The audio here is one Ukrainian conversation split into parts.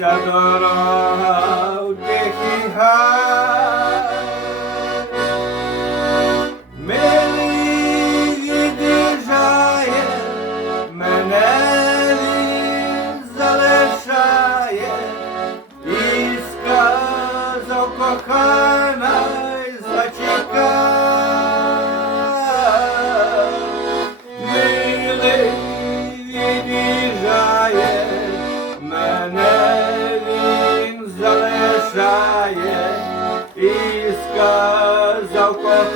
дорога в тихий гай. Мене залишає, і сказав кохана,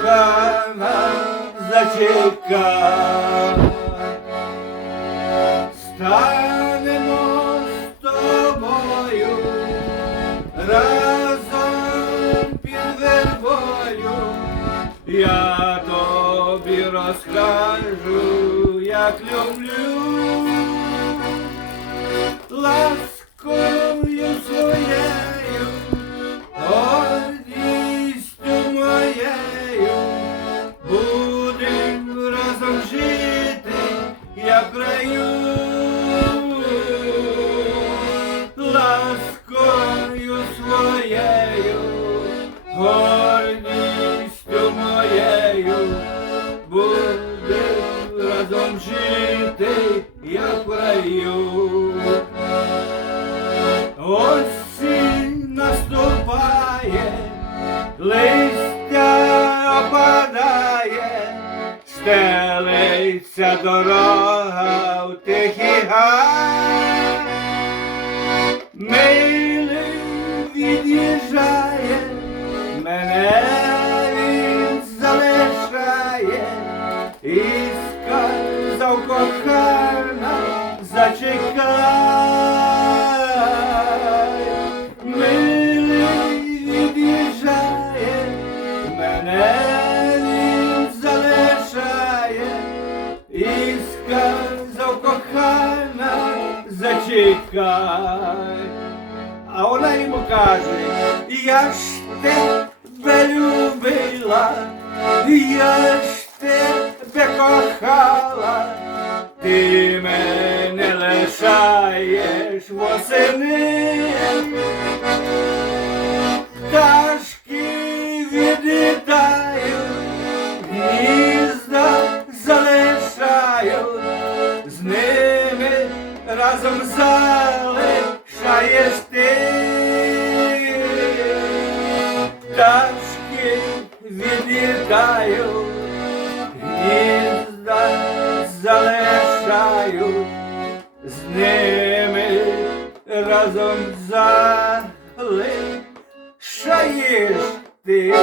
кохана, зачекай. Станемо з тобою разом під вербою. Я тобі розкажу, як люблю як в раю. Осінь наступає, листя опадає, стелиться дорога в тихий гай. Зачекай. А вона йому каже, я ж тебе любила, я ж тебе кохала, ти мене лишаєш восени. разом залишаєш ти Пташки відлітаю, гнізда залишаю з ними разом залишаєш ти.